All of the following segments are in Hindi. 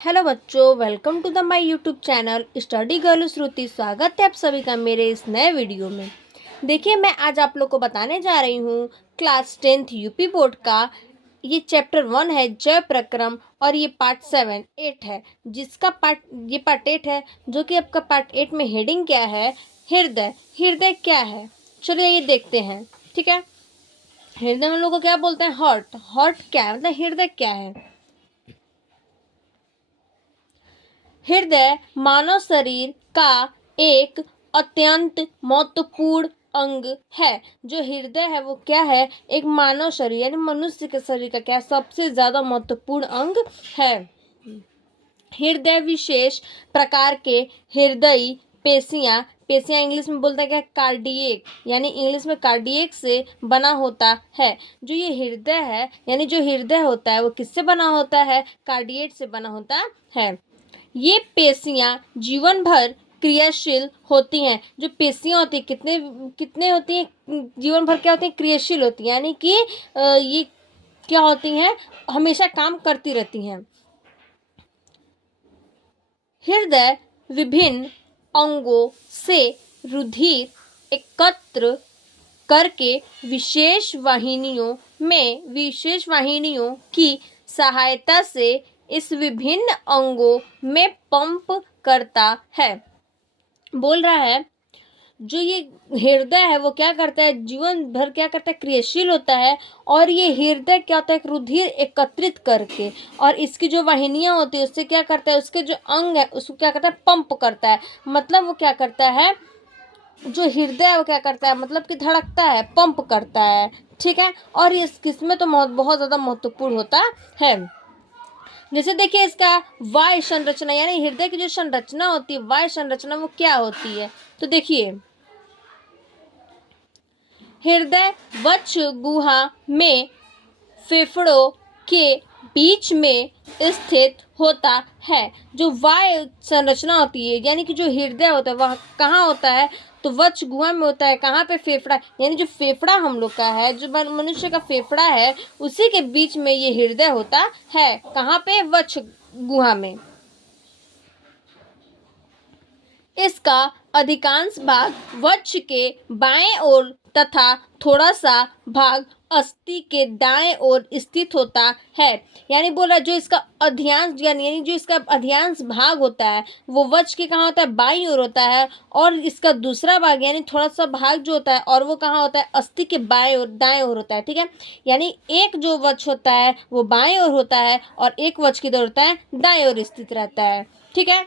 हेलो बच्चों, welcome to the my YouTube channel study girl Shruti. स्वागत है आप सभी का मेरे इस नए वीडियो में। देखिए, मैं आज आप लोग को बताने जा रही हूँ क्लास 10th यूपी बोर्ड का ये चैप्टर 1 है जय प्रक्रम, और ये पार्ट 8 है, जिसका पार्ट 8 है, जो कि आपका पार्ट 8 में हेडिंग क्या है? हृदय। हृदय क्या है, चलिए ये देखते हैं। ठीक है, हृदय में लोग को क्या बोलते हैं? हार्ट। हार्ट क्या है, मतलब हृदय क्या है? हृदय मानव शरीर का एक अत्यंत महत्वपूर्ण अंग है। जो हृदय है वो क्या है? एक मानव शरीर यानी मनुष्य के शरीर का क्या सबसे ज्यादा महत्वपूर्ण अंग है। हृदय विशेष प्रकार के हृदयी पेशियां पेशियां इंग्लिश में बोलते हैं क्या? कार्डियक, यानी इंग्लिश में कार्डियक से बना होता है। जो ये हृदय है यानी जो हृदय होता है वो किससे बना होता है? कार्डियक से बना होता है। ये पेशियां जीवन भर क्रियाशील होती हैं। जो पेशियां होती हैं कितने कितने होती हैं? जीवन भर क्या होती हैं? क्रियाशील होती हैं, यानी कि ये क्या होती हैं? हमेशा काम करती रहती हैं। हृदय विभिन्न अंगों से रुधिर एकत्र करके विशेष वाहिनियों की सहायता से इस विभिन्न अंगों में पंप करता है। बोल रहा है जो ये हृदय है वो क्या करता है? जीवन भर क्या करता है? क्रियाशील होता है। और ये हृदय क्या होता है? रुधिर एकत्रित करके, और इसकी जो वाहिनियां होती है उससे क्या करता है? उसके जो अंग है उसको क्या करता है? पंप करता है। मतलब वो क्या करता है? जो हृदय है वो क्या करता है? मतलब कि धड़कता है, पंप करता है। ठीक है, और इस किसमें तो बहुत ज़्यादा महत्वपूर्ण होता है। जैसे देखिए इसका वायु संरचना, यानी हृदय की जो संरचना होती है, वायु संरचना, वो क्या होती है? तो देखिए, हृदय वक्ष गुहा में फेफड़ों के बीच में स्थित होता है। जो वायु संरचना होती है यानी कि जो हृदय होता है वह कहाँ होता है? तो वक्ष गुहा में होता है। कहाँ पे? फेफड़ा, यानी जो फेफड़ा हम लोग का है, जो मनुष्य का फेफड़ा है, उसी के बीच में ये हृदय होता है। कहाँ पे? वक्ष गुहा में। इसका अधिकांश भाग वक्ष के बाएं ओर तथा थोड़ा सा भाग अस्थि के दाएं ओर स्थित होता है। यानी बोला जो इसका अधिकांश यानी जो इसका अधिकांश भाग होता है वो वक्ष के कहाँ होता है? बाईं ओर होता है। और इसका दूसरा भाग यानी थोड़ा सा भाग जो होता है और वो कहाँ होता है? अस्थि के बाएं ओर दाएं ओर होता है। ठीक है, यानी एक जो वक्ष होता है वो बाएं ओर होता है और एक वक्ष किधर होता है? दाएं ओर स्थित रहता है। ठीक है,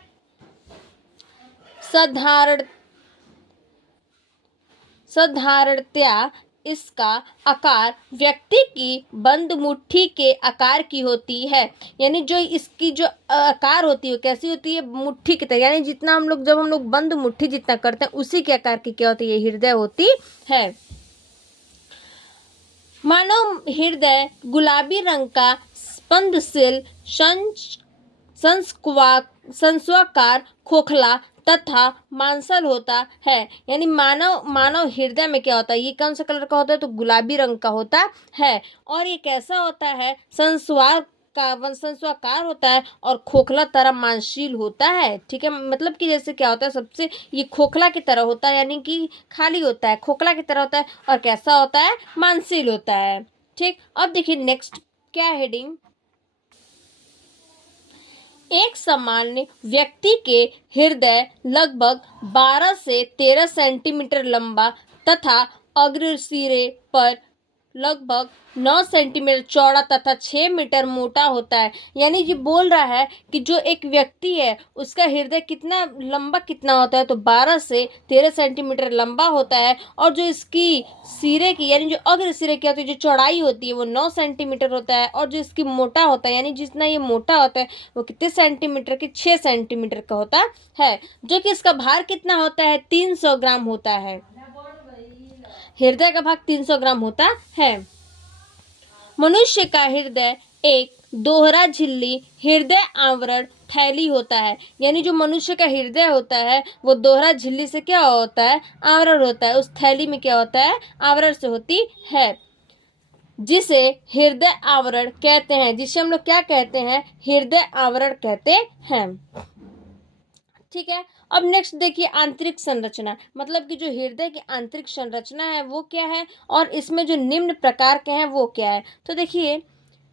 साधारणतया इसका आकार व्यक्ति की बंद मुट्ठी के आकार की होती है। यानी जो इसकी जो आकार होती है कैसी होती है? मुट्ठी की तरह, यानी जितना जब हम लोग बंद मुट्ठी जितना करते हैं उसी के आकार की क्या होती है? हृदय होती है। मानव हृदय गुलाबी रंग का स्पंदनशील संस्क्वाकार खोखला तथा मांसल होता है। यानी मानव हृदय में क्या होता है? ये कौन सा कलर का होता है? तो गुलाबी रंग का होता है। और ये कैसा होता है? संस्वाकार होता है और खोखला तरह मांसशील होता है। ठीक है, मतलब कि जैसे क्या होता है? सबसे ये खोखला की तरह होता है, यानी कि खाली होता है, खोखला की तरह होता है। और कैसा होता है? मांसशील होता है। ठीक, अब देखिए नेक्स्ट क्या हेडिंग? एक सामान्य व्यक्ति के हृदय लगभग 12 से 13 सेंटीमीटर लंबा तथा अग्रसिरे पर लगभग 9 सेंटीमीटर चौड़ा तथा 6 मीटर मोटा होता है। यानी ये बोल रहा है कि जो एक व्यक्ति है उसका हृदय कितना लंबा कितना होता है? तो 12 से 13 सेंटीमीटर लंबा होता है। और जो इसकी सिरे की यानी जो अग्र सिरे की होती है, जो चौड़ाई होती है वो 9 सेंटीमीटर होता है। और जो इसकी मोटा होता है यानी जितना ये मोटा होता है वो कितने सेंटीमीटर की? 6 सेंटीमीटर का होता है। जो कि इसका भार कितना होता है? 300 ग्राम होता है। हृदय का भाग 300 ग्राम होता है। मनुष्य का हृदय एक दोहरा झिल्ली हृदय आवरण थैली होता है। यानी जो मनुष्य का हृदय होता है वो दोहरा झिल्ली से क्या होता है? आवरण होता है। उस थैली में क्या होता है? आवरण से होती है। जिसे हृदय आवरण कहते हैं, जिसे हम लोग क्या कहते हैं, हृदय आवरण कहते हैं। ठीक है। अब नेक्स्ट देखिए आंतरिक संरचना, मतलब कि जो हृदय की आंतरिक संरचना है वो क्या है, और इसमें जो निम्न प्रकार के हैं वो क्या है। तो देखिए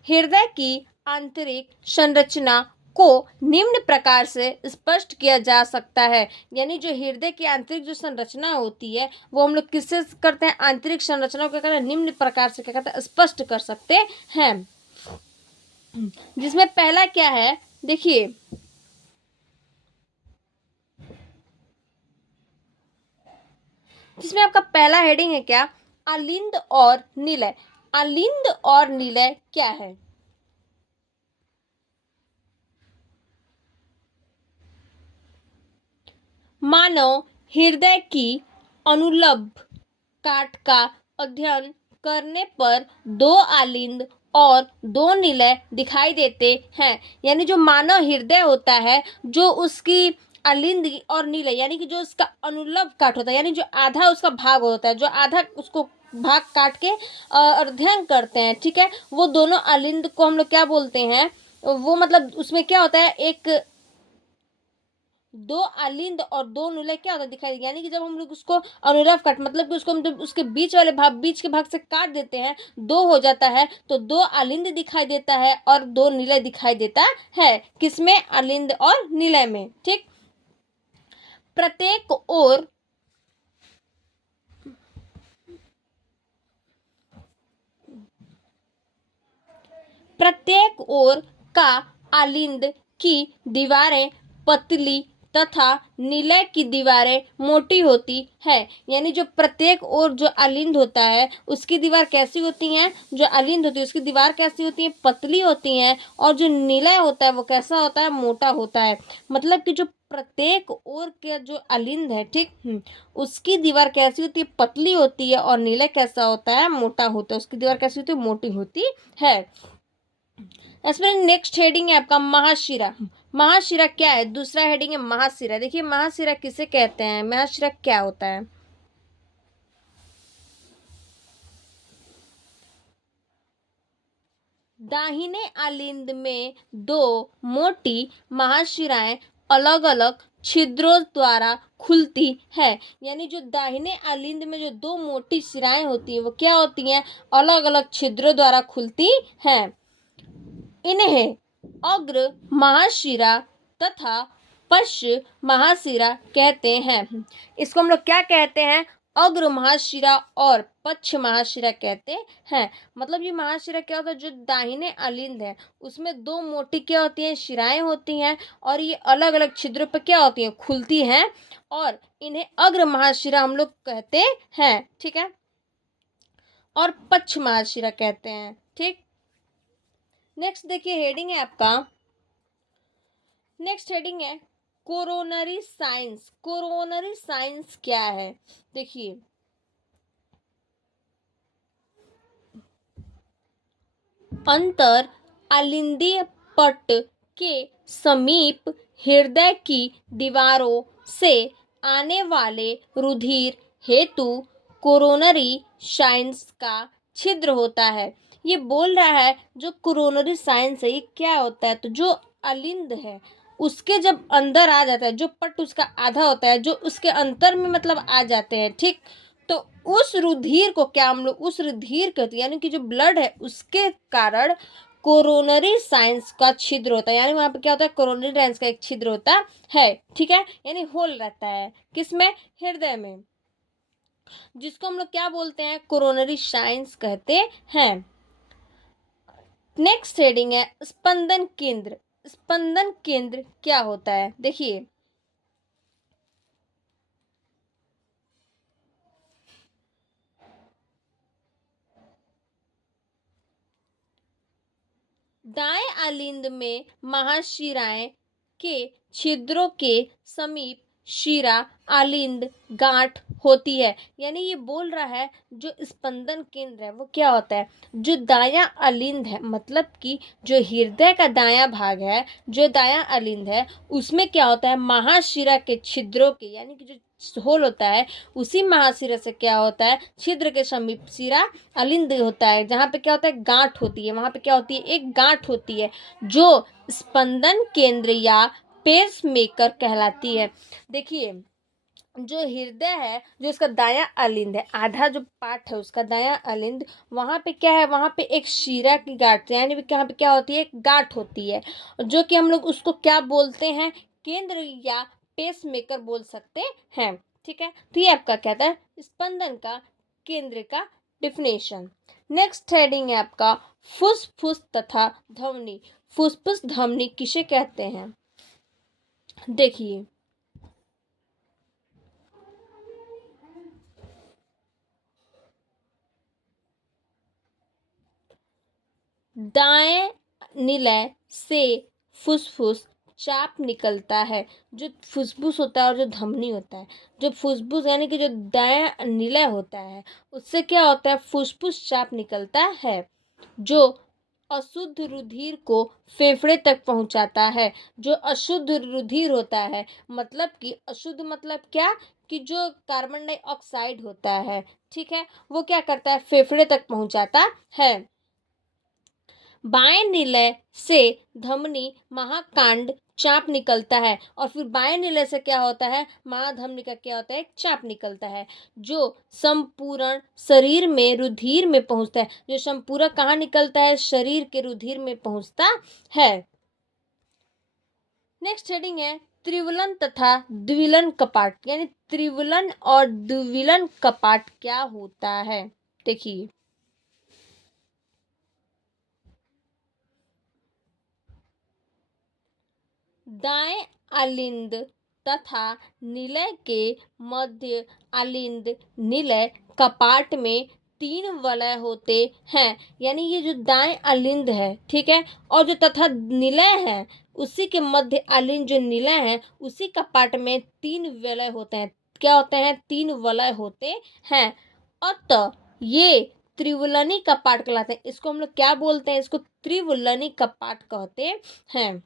हृदय की आंतरिक संरचना को निम्न प्रकार से स्पष्ट किया जा सकता है। यानी जो हृदय की आंतरिक जो संरचना होती है वो हम लोग किससे करते हैं, आंतरिक संरचना को क्या करते हैं, निम्न प्रकार से क्या करते हैं, स्पष्ट कर सकते हैं। जिसमें पहला क्या है, देखिए जिसमें आपका पहला हेडिंग है क्या, अलिंद और निलय। अलिंद और निलय क्या है। मानव हृदय की अनुलंब काट का अध्ययन करने पर दो अलिंद और दो निलय दिखाई देते हैं। यानी जो मानव हृदय होता है, जो उसकी अलिंद और निलय यानी कि जो उसका अनुलंब काट होता है, यानी जो आधा उसका भाग होता है, जो आधा उसको भाग काट के अध्ययन करते हैं, ठीक है, वो दोनों अलिंद को हम लोग क्या बोलते हैं, वो मतलब उसमें क्या होता है, एक दो अलिंद और दो निलय क्या होता है दिखाई, यानी कि जब हम लोग उसको अनुरफ काट मतलब कि उसको हम जब उसके बीच वाले भाग, बीच के भाग से काट देते हैं, दो हो जाता है, तो दो अलिंद दिखाई देता है और दो निलय दिखाई देता है। किसमें, अलिंद और निलय में। ठीक। प्रत्येक ओर प्रत्येक ओर का अलिंद की दीवारें पतली तथा निलय की दीवारें मोटी होती है। यानी जो प्रत्येक ओर जो अलिंद होता है उसकी दीवार कैसी होती है, जो अलिंद होती है उसकी दीवार कैसी होती है, पतली होती है, और जो निलय होता है वो कैसा होता है, मोटा होता है। मतलब कि जो प्रत्येक ओर के जो अलिंद है, ठीक, उसकी दीवार कैसी होती है, पतली होती है, और निलय कैसा होता है, मोटा होता है, उसकी दीवार कैसी होती है, मोटी होती है। इसमें नेक्स्ट हेडिंग है आपका महाशिरा। महाशिरा क्या है, दूसरा हेडिंग है महाशिरा। देखिए महाशिरा किसे कहते हैं, महाशिरा क्या होता है। दाहिने अलिंद में दो मोटी महाशिराएं अलग अलग छिद्रों द्वारा खुलती है। यानी जो दाहिने अलिंद में जो दो मोटी शिराएं होती है वो क्या होती हैं, अलग अलग छिद्रों द्वारा खुलती हैं। इन्हें अग्र महाशिरा तथा पश्च महाशिरा कहते हैं। इसको हम लोग क्या कहते हैं, अग्र महाशिरा और पश्च महाशिरा कहते हैं। मतलब ये महाशिरा क्या होता है, जो दाहिने अलिंद है उसमें दो मोटी क्या होती हैं, शिराएं होती हैं, और ये अलग अलग छिद्रों पर क्या होती हैं, खुलती हैं, और इन्हें अग्र महाशिरा हम लोग कहते हैं। ठीक है। और पश्च महाशिरा कहते हैं। ठीक। नेक्स्ट देखिए हेडिंग है आपका, नेक्स्ट हेडिंग है कोरोनरी साइंस। कोरोनरी साइंस क्या है, देखिए अंतर अलिंदीय पट के समीप हृदय की दीवारों से आने वाले रुधिर हेतु कोरोनरी साइंस का छिद्र होता है। ये बोल रहा है जो कोरोनरी साइंस है ये क्या होता है, तो जो अलिंद है उसके जब अंदर आ जाता है, जो पट उसका आधा होता है, जो उसके अंतर में मतलब आ जाते हैं, ठीक, तो उस रुधिर को क्या हम लोग उस रुधिर कहते हैं, यानी कि जो ब्लड है उसके कारण कोरोनरी साइंस का छिद्र होता है। यानी वहां पे क्या होता है, कोरोनरी साइंस का एक छिद्र होता है। ठीक है। यानी होल रहता है किसमें, हृदय में, जिसको हम लोग क्या बोलते हैं, कोरोनरी साइंस कहते हैं। नेक्स्ट हेडिंग है स्पंदन केंद्र। स्पंदन केंद्र क्या होता है, देखिए दाएं अलिंद में महाशिराएं के छिद्रों के समीप शिरा अलिंद गांठ होती है। यानी ये बोल रहा है जो स्पंदन केंद्र है वो क्या होता है, जो दायां अलिंद है, मतलब कि जो हृदय का दायां भाग है, जो दायां अलिंद है उसमें क्या होता है, महाशिरा के छिद्रों के, यानी कि जो होल होता है, उसी महाशिरा से क्या होता है, छिद्र के समीप शिरा अलिंद होता है, जहाँ पे क्या होता है, गांठ होती है, वहाँ पे क्या होती है, एक गांठ होती है जो स्पंदन केंद्र या पेस मेकर कहलाती है। देखिए, जो हृदय है, जो इसका दायां अलिंद है, आधा जो पार्ट है उसका दायां अलिंद, वहां पे क्या है, वहां पे एक शीरा की गांठ, यानी यहाँ पे क्या होती है, एक गांठ होती है, जो कि हम लोग उसको क्या बोलते हैं, केंद्र या पेस मेकर बोल सकते हैं। ठीक है, तो ये आपका क्या था, स्पंदन का केंद्र का डिफिनेशन। नेक्स्ट हेडिंग है आपका फुसफुस तथा ध्वनि। फुसफुस ध्वनि किसे कहते हैं, देखिए, दाएं निलय से फुसफुस चाप निकलता है। जो फुसफुस होता है और जो धमनी होता है, जो फुसफुस यानी कि जो दाएं निलय होता है, उससे क्या होता है, फुसफुस चाप निकलता है, जो अशुद्ध रुधिर को फेफड़े तक पहुंचाता है। जो अशुद्ध रुधिर होता है, मतलब कि अशुद्ध मतलब क्या, कि जो कार्बन डाइऑक्साइड होता है, ठीक है, वो क्या करता है, फेफड़े तक पहुंचाता है। बाएं निलय से धमनी महाकांड चाप निकलता है, और फिर बाएं निलय से क्या होता है, महाधमनी का क्या होता है, एक चाप निकलता है, जो संपूर्ण शरीर में रुधिर में पहुंचता है। जो संपूर्ण कहाँ निकलता है, शरीर के रुधिर में पहुंचता है। नेक्स्ट हेडिंग है त्रिवलन तथा द्विलन कपाट, यानी त्रिवलन और द्विलन कपाट क्या होता है, देखिए, दाएं अलिंद तथा निलय के मध्य अलिंद निलय कपाट में 3 वलय होते हैं। यानी ये जो दाएं अलिंद है, ठीक है, और जो तथा निलय है, उसी के मध्य अलिंद जो निलय है, उसी कपाट में 3 वलय होते हैं। क्या होते हैं, 3 वलय होते हैं। अतः ये त्रिवलनी कपाट कहलाते हैं। इसको हम लोग क्या बोलते हैं, इसको त्रिवलनी कपाट कहते हैं।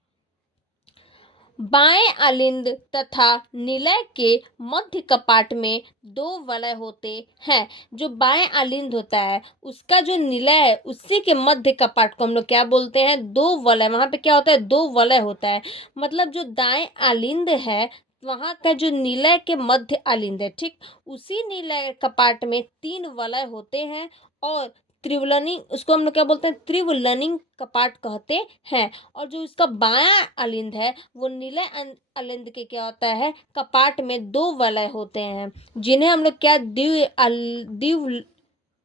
बाएं अलिंद तथा निलय के मध्य कपाट में 2 वलय होते हैं। जो बाएं अलिंद होता है, उसका जो निलय है, उसी के मध्य कपाट को हम लोग क्या बोलते हैं, 2 वलय। वहां पे क्या होता है, 2 वलय होता है, मतलब जो दाएं अलिंद है, वहां का जो निलय के मध्य अलिंद है, ठीक, उसी निलय कपाट में 3 वलय होते हैं, और त्रिवलनी, उसको हम लोग क्या बोलते हैं, त्रिवलनी कपाट कहते हैं। और जो इसका बायां अलिंद है, वो निलय अलिंद के क्या होता है, कपाट में 2 वलय होते हैं, जिन्हें हम लोग क्या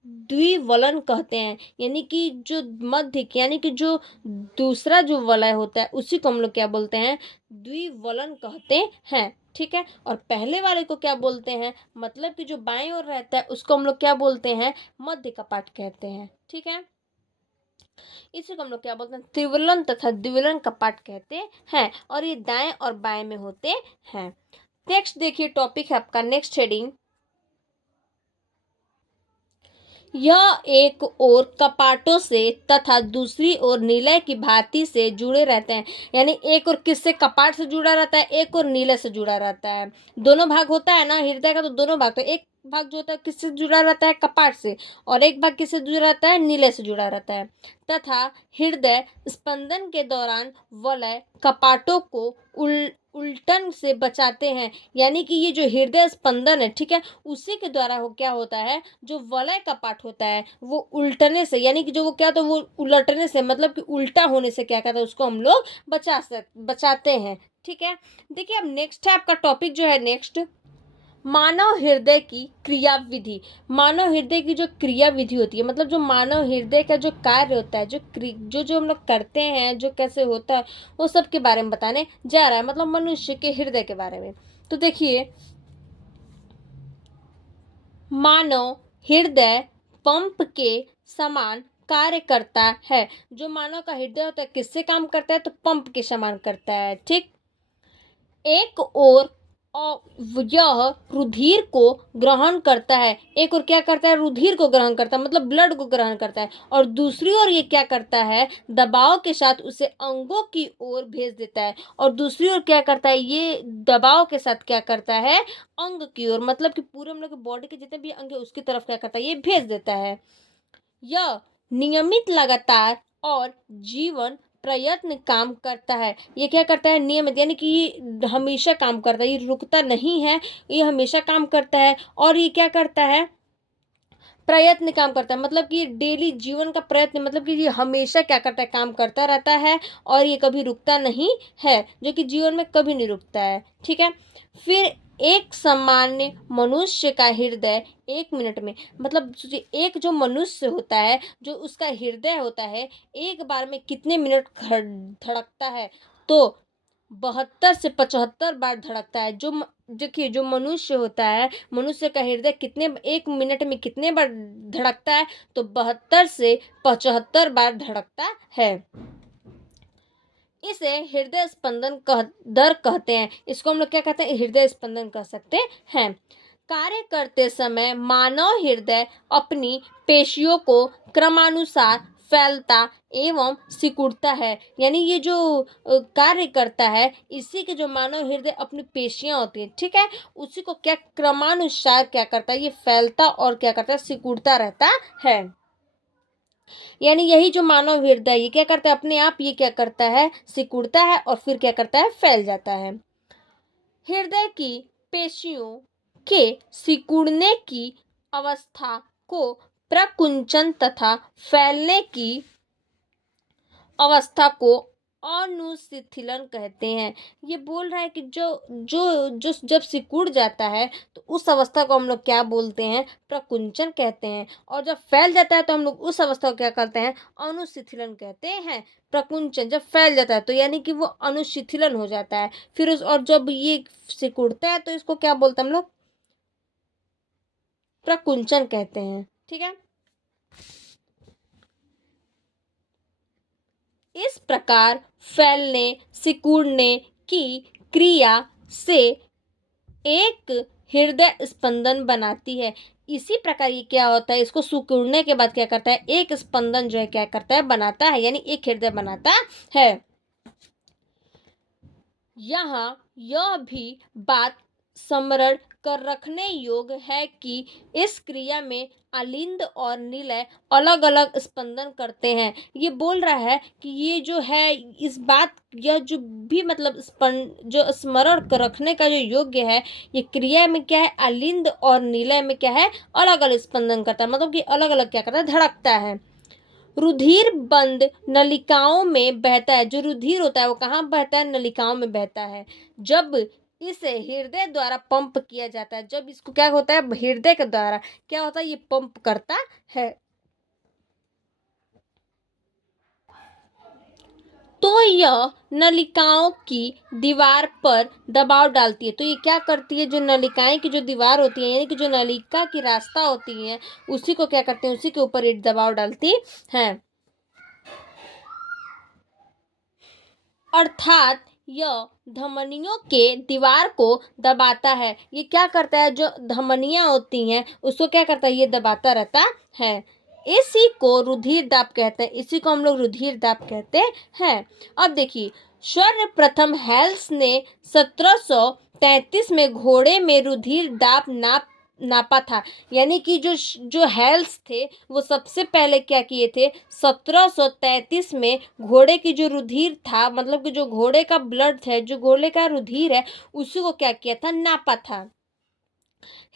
द्विवलन कहते हैं। यानी कि जो मध्य, यानी कि जो दूसरा जो वलय होता है, उसी को हम लोग क्या बोलते हैं, द्विवलन कहते हैं। ठीक है, और पहले वाले को क्या बोलते हैं, मतलब कि जो बाएं ओर रहता है, उसको हम लोग क्या बोलते हैं, मध्य कपाट कहते हैं। ठीक है, इसी को हम लोग क्या बोलते हैं, त्रिवलन तथा द्विवलन कपाट कहते हैं, और ये दाएं और बाएं में होते हैं। नेक्स्ट देखिए, टॉपिक है आपका नेक्स्ट हेडिंग, यह एक ओर कपाटों से तथा दूसरी ओर निलय की भांति से जुड़े रहते हैं। यानी एक और किससे, कपाट से जुड़ा रहता है, एक और निलय से जुड़ा रहता है। दोनों भाग होता है ना हृदय का, तो दोनों भाग, तो एक भाग जो होता है किससे जुड़ा रहता है, कपाट से, और एक भाग किससे जुड़ा रहता है, निलय से जुड़ा रहता है। तथा हृदय स्पंदन के दौरान वलय कपाटों को उल्टन से बचाते हैं। यानी कि ये जो हृदय स्पंदन है, ठीक है, उसी के द्वारा वो क्या होता है, जो वलय कपाट होता है, वो उल्टने से, यानी कि जो वो क्या, तो वो उलटने से, मतलब कि उल्टा होने से क्या कहता है, उसको हम लोग बचाते हैं। ठीक है, देखिए अब नेक्स्ट है आपका टॉपिक जो है नेक्स्ट, मानव हृदय की क्रिया विधि। मानव हृदय की जो क्रिया विधि होती है, मतलब जो मानव हृदय का जो कार्य होता है, जो जो हम लोग करते हैं, जो कैसे होता है, वो सब के बारे में बताने जा रहा है, मतलब मनुष्य के हृदय के बारे में। तो देखिए, मानव हृदय पंप के समान कार्य करता है। जो मानव का हृदय होता है, किससे काम करता है, तो पंप के समान करता है। ठीक, एक ओर और यह रुधिर को ग्रहण करता है। एक और क्या करता है, रुधिर को ग्रहण करता है मतलब ब्लड को ग्रहण करता है, और दूसरी ओर ये क्या करता है, दबाव के साथ उसे अंगों की ओर भेज देता है। और दूसरी ओर क्या करता है, ये दबाव के साथ क्या करता है, अंग की ओर, मतलब कि पूरे हम लोग के बॉडी के जितने भी अंग है उसकी तरफ क्या करता है, ये भेज देता है। यह नियमित, लगातार और जीवन प्रयत्न काम करता है। ये क्या करता है, नियमित, यानी कि ये हमेशा काम करता है, ये रुकता नहीं है, ये हमेशा काम करता है। और ये क्या करता है, प्रयत्न काम करता है, मतलब कि डेली जीवन का प्रयत्न, मतलब कि ये हमेशा क्या करता है, काम करता रहता है, और ये कभी रुकता नहीं है, जो कि जीवन में कभी नहीं रुकता है। ठीक है। फिर एक सामान्य मनुष्य का हृदय 1 मिनट में, मतलब सोचिए एक जो मनुष्य होता है, जो उसका हृदय होता है, एक बार में कितने मिनट धड़कता है, तो 72 से 75 बार धड़कता है। देखिए जो मनुष्य होता है, मनुष्य का हृदय कितने 1 मिनट में कितने बार धड़कता है, तो 72 से 75 बार धड़कता है। इसे हृदय स्पंदन दर कहते हैं। इसको हम लोग क्या कहते हैं, हृदय स्पंदन कह सकते हैं। कार्य करते समय मानव हृदय अपनी पेशियों को क्रमानुसार फैलता एवं सिकुड़ता है। यानी ये जो कार्य करता है, इसी के जो मानव हृदय अपनी पेशियां होती है, ठीक है, उसी को क्या क्रमानुसार क्या करता है, ये फैलता और क्या करता है, सिकुड़ता रहता है। यानी यही जो मानव हृदय, ये क्या करता है, अपने आप ये क्या करता है, सिकुड़ता है और फिर क्या करता है, फैल जाता है। हृदय की पेशियों के सिकुड़ने की अवस्था को प्रकुंचन तथा फैलने की अवस्था को अनुशिथिलन कहते हैं। ये बोल रहा है कि जो जो जो जब सिकुड़ जाता है तो उस अवस्था को हम लोग क्या बोलते हैं, प्रकुंचन कहते हैं, और जब फैल जाता है तो हम लोग उस अवस्था को क्या कहते हैं, अनुशिथिलन कहते हैं। प्रकुंचन जब फैल जाता है तो यानी कि वो अनुशिथिलन हो जाता है, फिर और जब ये सिकुड़ता है तो इसको क्या बोलते हैं हम लोग, प्रकुंचन कहते हैं। ठीक है। इस प्रकार फैलने सिकुड़ने की क्रिया से एक हृदय स्पंदन बनाती है। इसी प्रकार ये क्या होता है, इसको सिकुड़ने के बाद क्या करता है, एक स्पंदन जो है क्या करता है, बनाता है, यानी एक हृदय बनाता है। यहाँ यह भी बात स्मरण कर रखने योग्य है कि इस क्रिया में अलिंद और निलय अलग अलग स्पंदन करते हैं। ये बोल रहा है कि ये जो है, इस बात, यह जो भी मतलब जो स्मरण कर रखने का जो योग्य है, ये क्रिया में क्या है, अलिंद और निलय में क्या है, अलग अलग स्पंदन करता है, मतलब कि अलग अलग क्या करता है, धड़कता है। रुधिर बंद नलिकाओं में बहता है। जो रुधिर होता है वो कहाँ बहता है, नलिकाओं में बहता है। जब इसे हृदय द्वारा पंप किया जाता है, जब इसको क्या होता है, हृदय के द्वारा क्या होता है, ये पंप करता है, तो यह नलिकाओं की दीवार पर दबाव डालती है। तो ये क्या करती है, जो नलिकाएं की जो दीवार होती है, यानी कि जो नलिका की रास्ता होती है, उसी को क्या करते हैं, उसी के ऊपर ये दबाव डालती है। अर्थात यह धमनियों के दीवार को दबाता है। ये क्या करता है, जो धमनियां होती हैं उसको क्या करता है, ये दबाता रहता है। इसी को रुधिर दाब कहते हैं, इसी को हम लोग रुधिर दाब कहते हैं। अब देखिए, सर्वप्रथम हेल्स ने 1733 में घोड़े में रुधिर दाब नापा था। यानी कि जो जो हेल्स थे वो सबसे पहले क्या किए थे, 1733 में घोड़े की जो रुधिर था, मतलब कि जो घोड़े का ब्लड है, जो घोड़े का रुधिर है, उसी को क्या किया था, नापा था।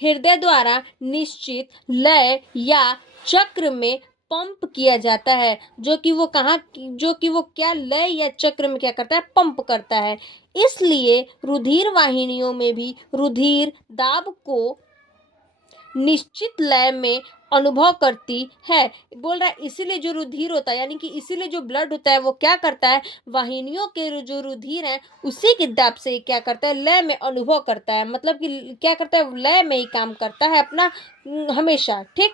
हृदय द्वारा निश्चित लय या चक्र में पंप किया जाता है, जो कि वो कहाँ, जो कि वो क्या लय या चक्र में क्या करता है, पंप करता है। इसलिए रुधिर वाहिनियों में भी रुधिर दाब को निश्चित लय में अनुभव करती है। बोल रहा है इसीलिए जो रुधिर होता है, यानी कि इसीलिए जो ब्लड होता है वो क्या करता है, वाहिनियों के जो रुधिर है उसी के दाब से क्या करता है, लय में अनुभव करता है, मतलब कि क्या करता है, लय में ही काम करता है अपना हमेशा। ठीक।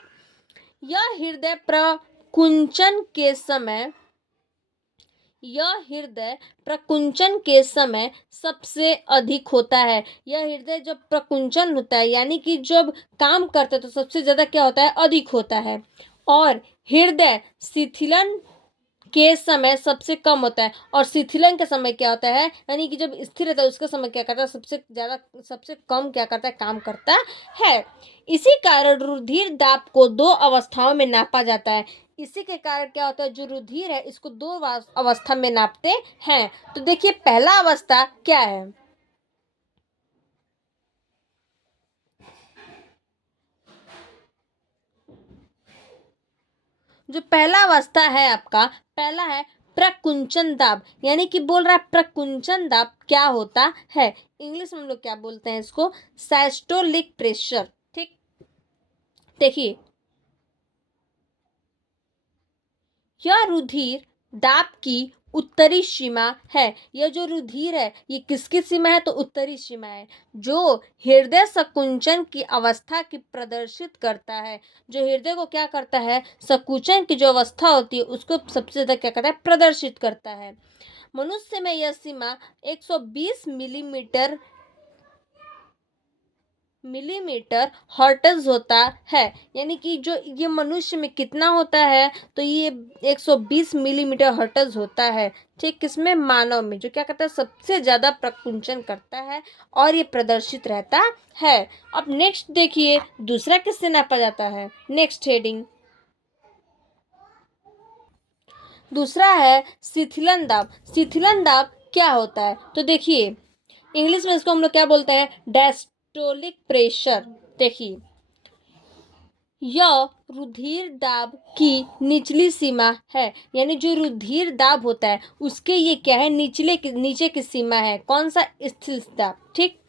यह हृदय प्रकुंचन के समय यह हृदय प्रकुंचन के समय सबसे अधिक होता है। यह हृदय जब प्रकुंचन होता है यानी कि जब काम करता है तो सबसे ज़्यादा क्या होता है, अधिक होता है। और हृदय शिथिलन के समय सबसे कम होता है। और शिथिलन के समय क्या होता है, यानी कि जब स्थिर रहता है उसका समय क्या करता है, सबसे ज़्यादा सबसे कम क्या करता है, काम करता है। इसी कारण रुधिर दाब को दो अवस्थाओं में नापा जाता है। इसी के कारण क्या होता है, जो रुधिर है इसको दो अवस्था में नापते हैं। तो देखिए पहला अवस्था क्या है, जो पहला अवस्था है आपका, पहला है प्रकुंचन दाब, यानी कि बोल रहा है प्रकुंचन दाब क्या होता है। इंग्लिश में हम लोग क्या बोलते हैं इसको, साइस्टोलिक प्रेशर। ठीक, देखिए यह रुधिर दाब की उत्तरी सीमा है। यह जो रुधिर है ये किसकी सीमा है, तो उत्तरी सीमा है, जो हृदय संकुचन की अवस्था की प्रदर्शित करता है। जो हृदय को क्या करता है, संकुचन की जो अवस्था होती है उसको सबसे ज्यादा क्या करता है, प्रदर्शित करता है। मनुष्य में यह सीमा 120 मिलीमीटर हर्ट्ज होता है। यानी कि जो ये मनुष्य में कितना होता है, तो ये 120 मिलीमीटर हर्ट्ज होता है। ठीक, किसमें, मानव में, जो क्या करता है, सबसे ज़्यादा प्रकुंचन करता है और ये प्रदर्शित रहता है। अब नेक्स्ट देखिए दूसरा किससे नापा जाता है, नेक्स्ट हेडिंग दूसरा है शिथिलन दाब। शिथिलन दाब क्या होता है, तो देखिए इंग्लिश में इसको हम लोग क्या बोलते हैं, डायस्टोलिक प्रेशर। देखिए यह रुधिर दाब की निचली सीमा है, यानी जो रुधिर दाब होता है उसके ये क्या है, नीचे की सीमा है। कौन सा, स्थिर दाब। ठीक,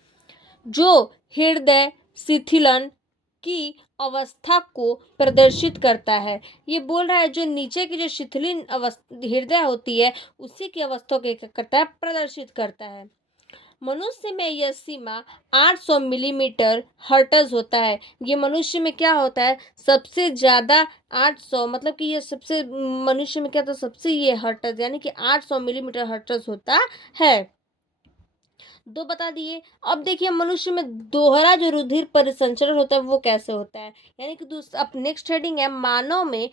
जो हृदय शिथिलन की अवस्था को प्रदर्शित करता है। ये बोल रहा है जो नीचे की जो शिथिलन हृदय होती है उसी की अवस्था को क्या करता है, प्रदर्शित करता है। मनुष्य में यह सीमा 800 मिलीमीटर हर्ट्ज होता है। ये मनुष्य में क्या होता है, सबसे ज़्यादा 800, मतलब कि ये सबसे मनुष्य में क्या होता है, सबसे ये हर्ट्ज यानी कि 800 मिलीमीटर हर्ट्ज होता है। दो बता दिए। अब देखिए मनुष्य में दोहरा जो रुधिर परिसंचरण होता है वो कैसे होता है, यानी कि अब नेक्स्ट हेडिंग है मानव में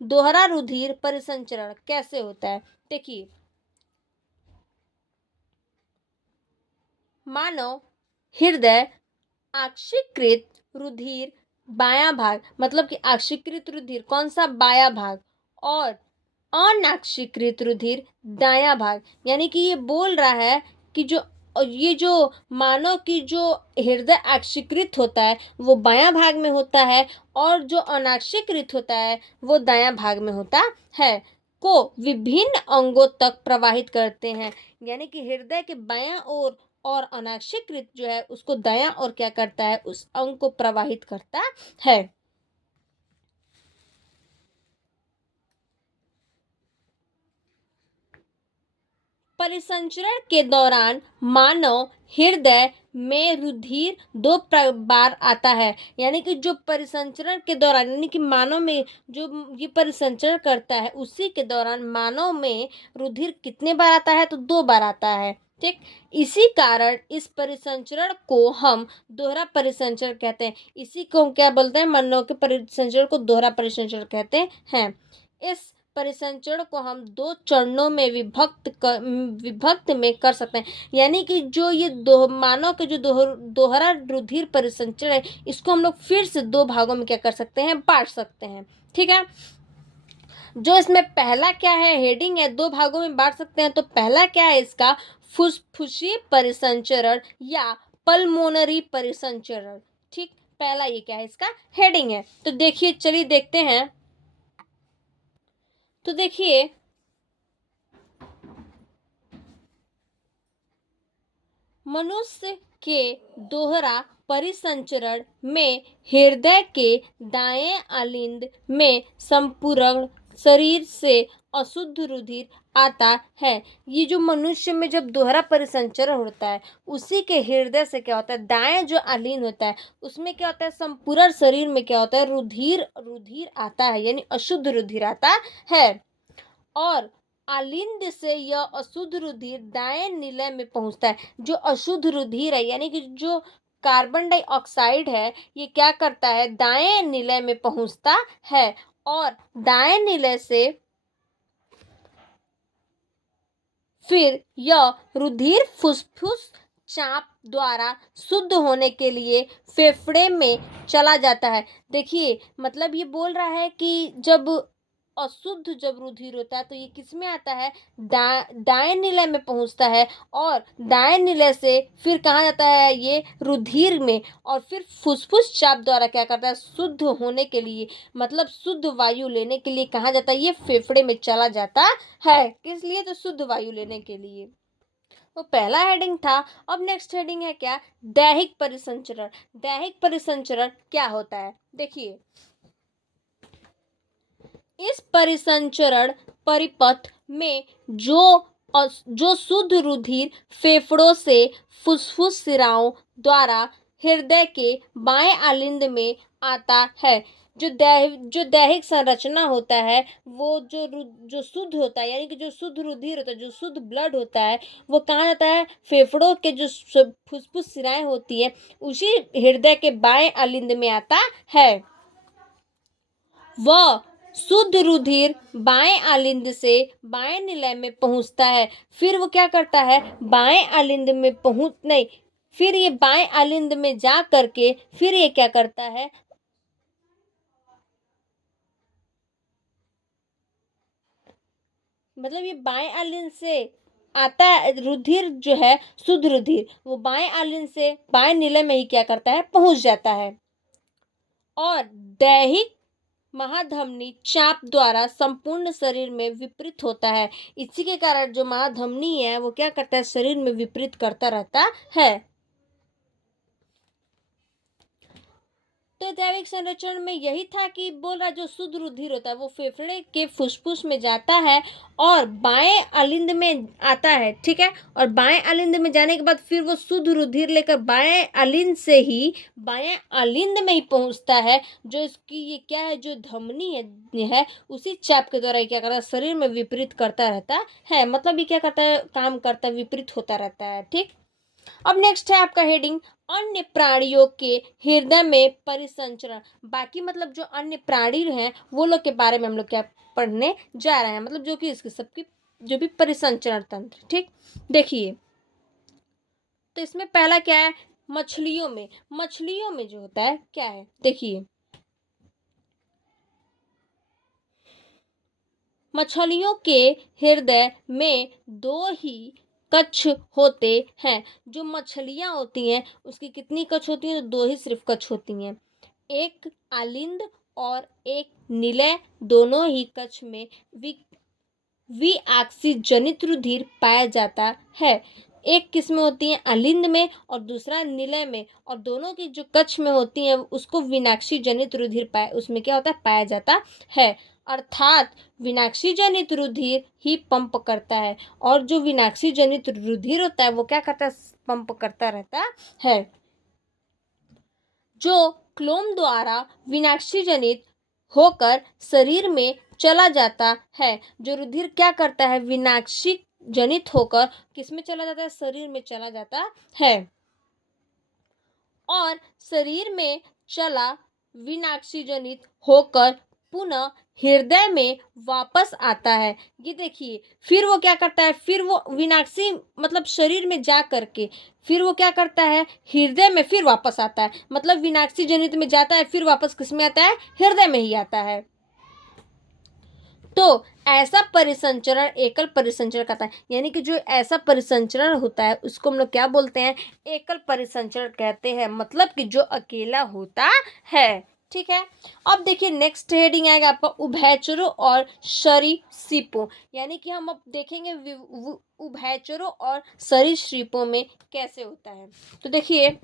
दोहरा रुधिर परिसंचरण कैसे होता है। देखिए मानव हृदय आक्षीकृत रुधिर बायां भाग, मतलब कि आक्षीकृत रुधिर कौन सा, बायां भाग, और अनाक्षीकृत रुधिर दायां भाग। यानी कि ये बोल रहा है कि ये जो मानव की जो हृदय आक्षीकृत होता है वो बायां भाग में होता है, और जो अनाक्षीकृत होता है वो दायां भाग में होता है, को विभिन्न अंगों तक प्रवाहित करते हैं। यानी कि हृदय के बायां ओर और अनाक्षीकृत जो है उसको दायां और क्या करता है, उस अंग को प्रवाहित करता है। परिसंचरण के दौरान मानव हृदय में रुधिर दो बार आता है। यानी कि जो परिसंचरण के दौरान, यानी कि मानव में जो ये परिसंचरण करता है उसी के दौरान मानव में रुधिर कितने बार आता है, तो 2 बार आता है। ठीक, इसी कारण इस परिसंचरण को हम दोहरा परिसंचरण कहते हैं। इसी को हम क्या बोलते हैं, मानव के परिसंचरण को दोहरा परिसंचरण कहते हैं। इस परिसंचरण को हम 2 चरणों में विभक्त में कर सकते हैं। यानी कि जो ये मानव के जो दोहरा रुधिर परिसंचरण है इसको हम लोग फिर से 2 भागों में क्या कर सकते हैं, बांट सकते हैं। ठीक है, जो इसमें पहला क्या है, हेडिंग है 2 भागों में बांट सकते हैं। तो पहला क्या है इसका, फुस्फुसी परिसंचरण या पल्मोनरी परिसंचरण। ठीक, पहला ये क्या है, इसका हेडिंग है। तो देखिए चलिए देखते हैं। तो देखिए मनुष्य के दोहरा परिसंचरण में हृदय के दाएं आलिंद में संपूर्ण शरीर से अशुद्ध रुधिर आता है। ये जो मनुष्य में जब दोहरा परिसंचरण होता है उसी के हृदय से क्या होता है, दाएं जो आलिंद होता है उसमें क्या होता है, संपूर्ण शरीर में क्या होता है, रुधिर आता है, यानी अशुद्ध रुधिर आता है। और आलिंद से यह अशुद्ध रुधिर दाएं निलय में पहुंचता है। जो अशुद्ध रुधिर है यानी कि जो कार्बन डाइऑक्साइड है, ये क्या करता है, दाएं निलय में पहुंचता है और दाएं निलय से फिर यह रुधिर फुसफुस चाप द्वारा शुद्ध होने के लिए फेफड़े में चला जाता है। देखिए, मतलब ये बोल रहा है कि जब रुधिर होता है तो ये किस में आता है, दाएं निलय में पहुंचता है और दाएं निलय से फिर कहाँ जाता है, ये रुधिर में, और फिर फुसफुस चाप द्वारा क्या करता है, शुद्ध होने के लिए, मतलब शुद्ध वायु लेने के लिए कहाँ जाता है, ये फेफड़े में चला जाता है। किस लिए, तो शुद्ध वायु लेने के लिए। तो पहला हेडिंग था। अब नेक्स्ट हेडिंग है क्या, दैहिक परिसंचरण। दैहिक परिसंचरण क्या होता है, देखिए, इस परिसंचरण परिपथ में जो शुद्ध रुधिर फेफड़ों से फुसफुस शिराओं द्वारा हृदय के बाएं आलिंद में आता है। जो दैहिक संरचना होता है, वो जो शुद्ध होता है, यानी कि जो शुद्ध रुधिर होता है, जो शुद्ध ब्लड होता है, वो कहाँ जाता है, फेफड़ों के जो फुसफुस शिराएं होती है, उसी हृदय के बाएं आलिंद में आता है। वह शुद्ध रुधिर बाएं आलिंद से बाएं निलय में पहुंचता है। फिर वो क्या करता है, बाएं आलिंद में नहीं, फिर ये बाएं आलिंद में जा करके फिर ये क्या करता है, मतलब ये बाएं आलिंद से आता है रुधिर, जो है शुद्ध रुधिर, वो बाएं आलिंद से बाएं निलय में ही क्या करता है, पहुंच जाता है और दैहिक महाधमनी चाप द्वारा संपूर्ण शरीर में विपरीत होता है। इसी के कारण जो महाधमनी है वो क्या करता है, शरीर में विपरीत करता रहता है। तो दैविक संरचरण में यही था कि बोल रहा, जो शुद्ध रुधिर होता है वो फेफड़े के फुसफुस में जाता है और बाएं आलिंद में आता है, ठीक है, और बाएं आलिंद में जाने के बाद फिर वो शुद्ध रुधिर लेकर बाएं आलिंद से ही बाएं आलिंद में ही पहुंचता है। जो इसकी ये क्या है, जो धमनी है उसी चाप के द्वारा क्या करता है, शरीर में विपरीत करता रहता है, मतलब ये क्या करता है, काम करता है, विपरीत होता रहता है, ठीक। अब नेक्स्ट है आपका हेडिंग, अन्य प्राणियों के हृदय में परिसंचरण। बाकी मतलब जो अन्य प्राणी हैं वो लोग के बारे में हम लोग क्या पढ़ने जा रहे हैं, मतलब जो कि इसके सबकी जो भी परिसंचरण तंत्र, ठीक। देखिए, तो इसमें पहला क्या है, मछलियों में जो होता है क्या है, देखिए, मछलियों के हृदय में दो ही कक्ष होते हैं। जो मछलियां होती हैं उसकी कितनी कक्ष होती हैं, तो दो ही सिर्फ कक्ष होती हैं, एक आलिंद और एक निलय। दोनों ही कक्ष में विआक्सीजनित रुधिर पाया जाता है। एक किस में होती है, आलिंद में, और दूसरा निलय में, और दोनों की जो कक्ष में होती है उसको विनाक्षी जनित रुधिर उसमें क्या होता है, पाया जाता है। अर्थात विनाक्षी जनित रुधिर ही पंप करता है, और जो विनाक्षी जनित रुधिर होता है वो क्या करता है, पंप करता रहता है। जो क्लोम द्वारा विनाक्षी जनित होकर शरीर में चला जाता है। जो रुधिर क्या करता है, विनाक्षी जनित होकर किस में चला जाता है, शरीर में चला जाता है, और शरीर में चला विनाक्षी जनित होकर पुनः हृदय में वापस आता है। ये देखिए, फिर वो क्या करता है, फिर वो विनाक्षी मतलब शरीर में जा करके फिर वो क्या करता है, हृदय में फिर वापस आता है, मतलब विनाक्षी जनित में जाता है फिर वापस किस में आता है, हृदय में ही आता है। तो ऐसा परिसंचरण एकल परिसंचरण कहता है, यानी कि जो ऐसा परिसंचरण होता है उसको हम लोग क्या बोलते हैं, एकल परिसंचरण कहते हैं, मतलब कि जो अकेला होता है, ठीक है। अब देखिए नेक्स्ट हेडिंग आएगा आपका उभयचरों और सरीसृपों, यानी कि हम अब देखेंगे उभयचरों और सरीसृपों में कैसे होता है। तो देखिए,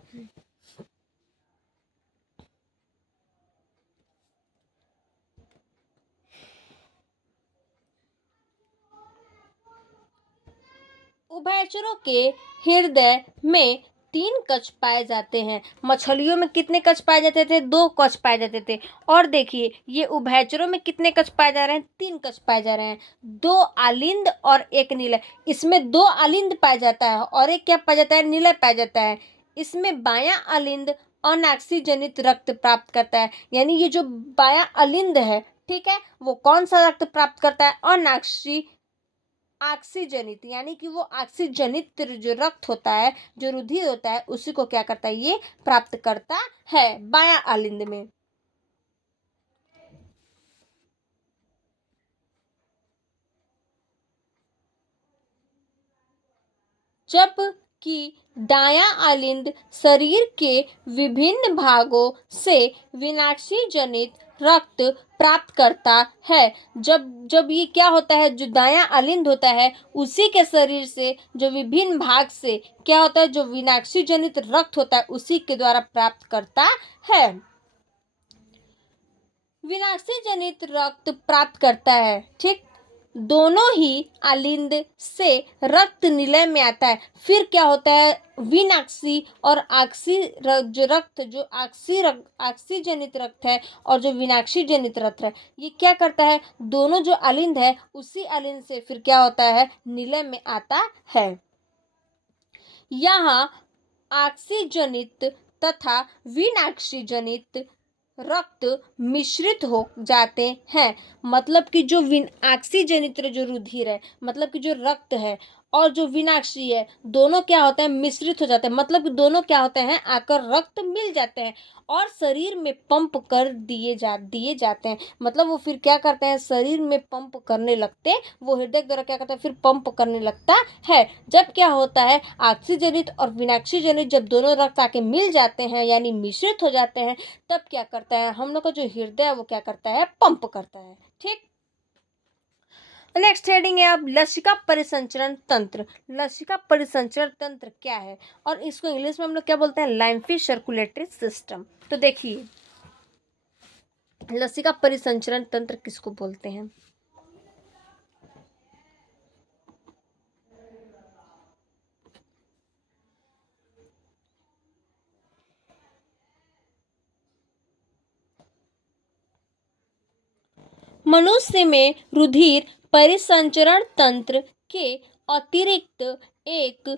उभयचरों के हृदय में 3 कक्ष पाए जाते हैं। मछलियों में कितने कक्ष पाए जाते थे? 2 कक्ष पाए जाते थे। और देखिए ये उभयचरों में कितने कक्ष पाए जा रहे हैं? 3 कक्ष पाए जा रहे हैं। 2 आलिंद और 1 निलय। इसमें 2 आलिंद पाया जाता है और एक क्या पाया जाता है? निलय पाया जाता है। इसमें बायां आलिंद अनाक्सी जनित रक्त प्राप्त करता है, यानी ये जो बायां आलिंद है, ठीक है, वो कौन सा रक्त प्राप्त करता है? अनाक्सी ऑक्सीजनित, यानी कि वो ऑक्सीजनित जो रक्त होता है, जो रुधिर होता है, उसी को क्या करता है? ये प्राप्त करता है बायां आलिंद में। जबकि दायां आलिंद शरीर के विभिन्न भागों से विनाशी जनित रक्त प्राप्त करता है। जब ये क्या होता है? जो दायां आलिंद होता है उसी के शरीर से जो विभिन्न भाग से क्या होता है? जो विनाशी जनित रक्त होता है उसी के द्वारा प्राप्त करता है। विनाशी जनित रक्त प्राप्त करता है, ठीक। दोनों ही आलिंद से रक्त निलय में आता है। फिर क्या होता है? विनाशी और आक्सी जो रक्त, जो आक्सी जनित रक्त है और जो विनाशी जनित रक्त है, ये क्या करता है? दोनों जो आलिंद है उसी आलिंद से फिर क्या होता है? निलय में आता है। यहाँ आक्सी जनित तथा विनाशी जनित रक्त मिश्रित हो जाते हैं। मतलब कि जो विनाशी जनित जो रुधिर है, मतलब कि जो रक्त है, और जो विनाशी है, दोनों क्या होते हैं? मिश्रित हो जाते हैं। मतलब कि दोनों क्या होते हैं? आकर रक्त मिल जाते हैं और शरीर में पंप कर दिए जाते हैं। मतलब वो फिर क्या करते हैं? शरीर में पंप करने लगते, वो हृदय द्वारा क्या करता है? फिर पंप करने लगता है। जब क्या होता है? ऑक्सीजनित और विनाशी जनित जब दोनों रक्त आके मिल जाते हैं, यानी मिश्रित हो जाते हैं, तब क्या करता है? हम लोग का जो हृदय है वो क्या करता है? पंप करता है, ठीक। नेक्स्ट हेडिंग है अब लसिका परिसंचरण तंत्र। लसिका परिसंचरण तंत्र क्या है और इसको इंग्लिश में हम लोग क्या बोलते हैं? लाइम्फी सर्कुलेटरी सिस्टम। तो देखिए लसिका परिसंचरण तंत्र किसको बोलते हैं? मनुष्य में रुधिर परिसंचरण तंत्र के अतिरिक्त एक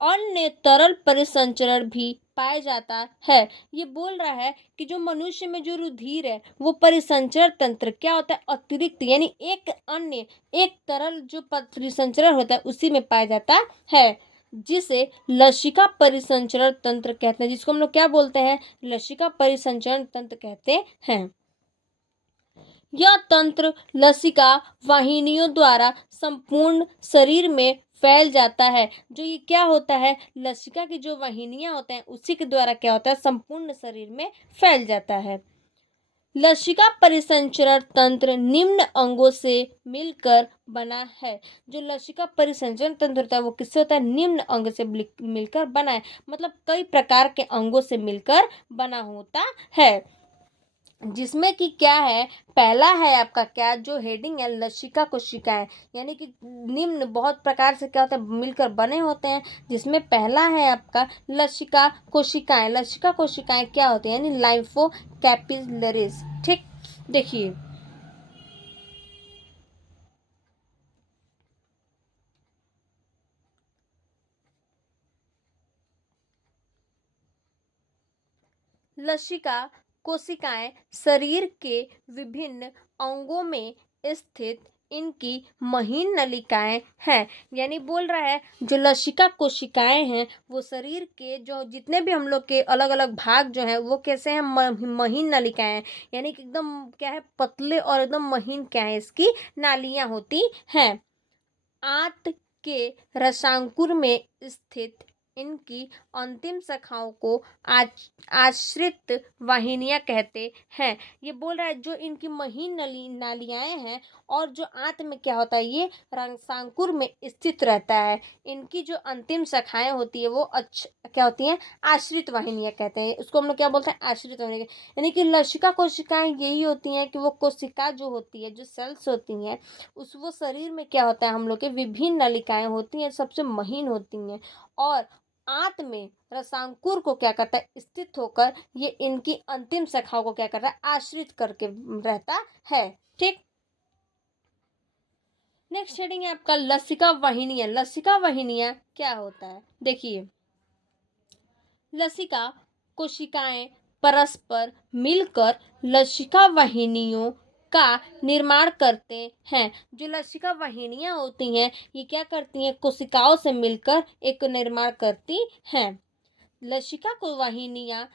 अन्य तरल परिसंचरण भी पाया जाता है। ये बोल रहा है कि जो मनुष्य में जो रुधिर है वो परिसंचरण तंत्र क्या होता है? अतिरिक्त, यानी एक अन्य एक तरल जो परिसंचरण होता है उसी में पाया जाता है, जिसे लसिका परिसंचरण तंत्र कहते हैं। जिसको हम लोग क्या बोलते हैं? लसिका परिसंचरण तंत्र कहते हैं। यह तंत्र लसिका वाहिनियों द्वारा संपूर्ण शरीर में फैल जाता है। जो ये क्या होता है? लसिका की जो वाहिनियां होते हैं उसी के द्वारा क्या होता है? संपूर्ण शरीर में फैल जाता है। लसिका परिसंचरण तंत्र निम्न अंगों से मिलकर बना है। जो लसिका परिसंचरण तंत्र होता है वो किससे होता है? निम्न अंग से मिलकर बना है। मतलब कई प्रकार के अंगों से मिलकर बना होता है, जिसमें कि क्या है? पहला है आपका क्या जो हेडिंग है? लसिका कोशिकाएं, यानी कि निम्न बहुत प्रकार से क्या होता है? मिलकर बने होते हैं। जिसमें पहला है आपका लसिका कोशिकाएं। लसिका कोशिकाएं क्या होती है? यानी लाइम्फो कैपिलरीज, ठीक। देखिए लसिका कोशिकाएं शरीर के विभिन्न अंगों में स्थित इनकी महीन नलिकाएं हैं। यानी बोल रहा है जो लसिका कोशिकाएं हैं वो शरीर के जो जितने भी हम लोग के अलग अलग भाग जो हैं वो कैसे हैं? महीन नलिकाएं हैं। यानी कि एकदम क्या है? पतले और एकदम महीन क्या है? इसकी नालियां होती हैं। आंत के रसांकुर में स्थित इनकी अंतिम शाखाओं को आश्रित वाहिनियां कहते हैं। ये बोल रहा है जो इनकी महीन नालियाएं हैं और जो आंत में क्या होता है? ये रसांकुर में स्थित रहता है। इनकी जो अंतिम शाखाएं होती है वो क्या होती हैं? आश्रित वाहिनियां कहते हैं। उसको हम लोग क्या बोलते हैं? आश्रित वाहिनियां। यानी कि लसिका कोशिकाएं यही होती हैं कि वो कोशिका जो होती है, जो सेल्स होती हैं, वो शरीर में क्या होता है? हम लोग के विभिन्न नलिकाएं होती हैं, सबसे महीन होती हैं और आंत में रसांकुर को क्या करता है, स्थित होकर ये इनकी अंतिम शाखाओं को क्या कर रहा है, आश्रित करके रहता है। ठीक। नेक्स्ट हेडिंग है आपका लसिका वाहिनियां। लसिका वाहिनियां क्या होता है, देखिए लसिका कोशिकाएं परस्पर मिलकर लसिका वाहिनियों का निर्माण करते हैं। जो लसिका वाहिनियां होती हैं ये क्या करती हैं, कोशिकाओं से मिलकर एक निर्माण करती हैं। लसिका को वाहिनियों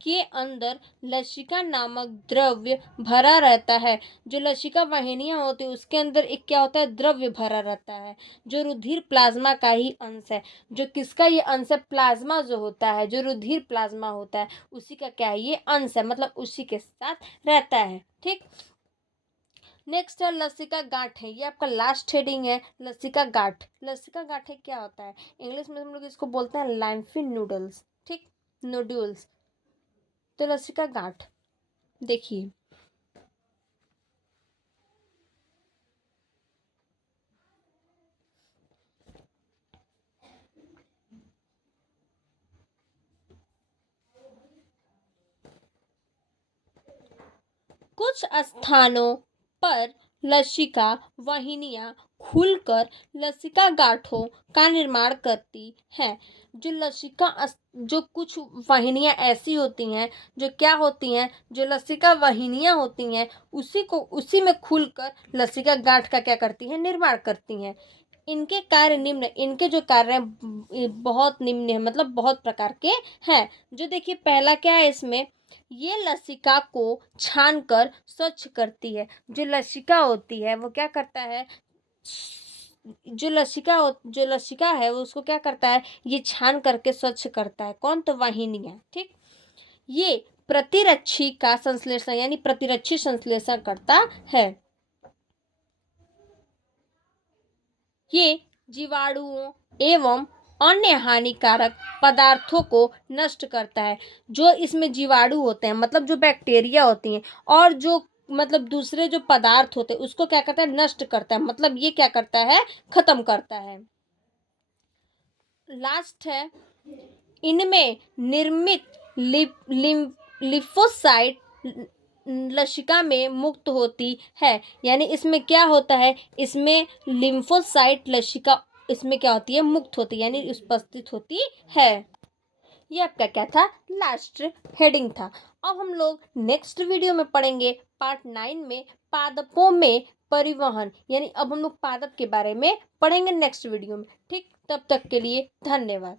के अंदर लसिका नामक द्रव्य भरा रहता है। जो लसिका वाहिनियां होती है उसके अंदर एक क्या होता है, द्रव्य भरा रहता है जो रुधिर प्लाज्मा का ही अंश है। जो किसका ये अंश है, प्लाज्मा जो होता है, जो रुधिर प्लाज्मा होता है उसी का क्या है, ये अंश है, मतलब उसी के साथ रहता है। ठीक। नेक्स्ट है लसिका गांठ। है ये आपका लास्ट हेडिंग है, लसिका गांठ। लसिका गांठ क्या होता है, इंग्लिश में हम लोग इसको बोलते हैं लाइम्फी नूडल्स। ठीक, नोड्यूल्स। तो लसिका गांठ देखिए कुछ स्थानों पर लसिका वाहिनियां खुलकर लसिका गांठों का निर्माण करती हैं। जो कुछ वाहिनियां ऐसी होती हैं जो क्या होती हैं, जो लसिका वाहिनियां होती हैं उसी में खुलकर लसिका गांठ का क्या करती हैं, निर्माण करती हैं। इनके कार्य निम्न, इनके जो कार्य हैं बहुत निम्न है, मतलब बहुत प्रकार के हैं। जो देखिए पहला क्या है इसमें, ये लसिका को छानकर स्वच्छ करती है। जो लसिका होती है वो क्या करता है, जो लसिका है वो उसको क्या करता है, ये छान करके स्वच्छ करता है। कौन, तो वाहिनियां। ठीक। ये प्रतिरक्षी का संश्लेषण यानी प्रतिरक्षी संश्लेषण करता है। ये जीवाणुओं एवं अन्य हानिकारक पदार्थों को नष्ट करता है। जो इसमें जीवाणु होते हैं मतलब जो बैक्टीरिया होती हैं और जो मतलब दूसरे जो पदार्थ होते हैं उसको क्या करता है, नष्ट करता है, मतलब ये क्या करता है, खत्म करता है। लास्ट है, इनमें निर्मित लिम्फोसाइट लसिका में मुक्त होती है। यानी इसमें क्या होता है, इसमें लिम्फोसाइट लसिका इसमें क्या होती है, मुक्त होती है यानी उपस्थित होती है। ये आपका क्या था, लास्ट हेडिंग था। अब हम लोग नेक्स्ट वीडियो में पढ़ेंगे पार्ट 9 में पादपों में परिवहन, यानी अब हम लोग पादप के बारे में पढ़ेंगे नेक्स्ट वीडियो में। ठीक, तब तक के लिए धन्यवाद।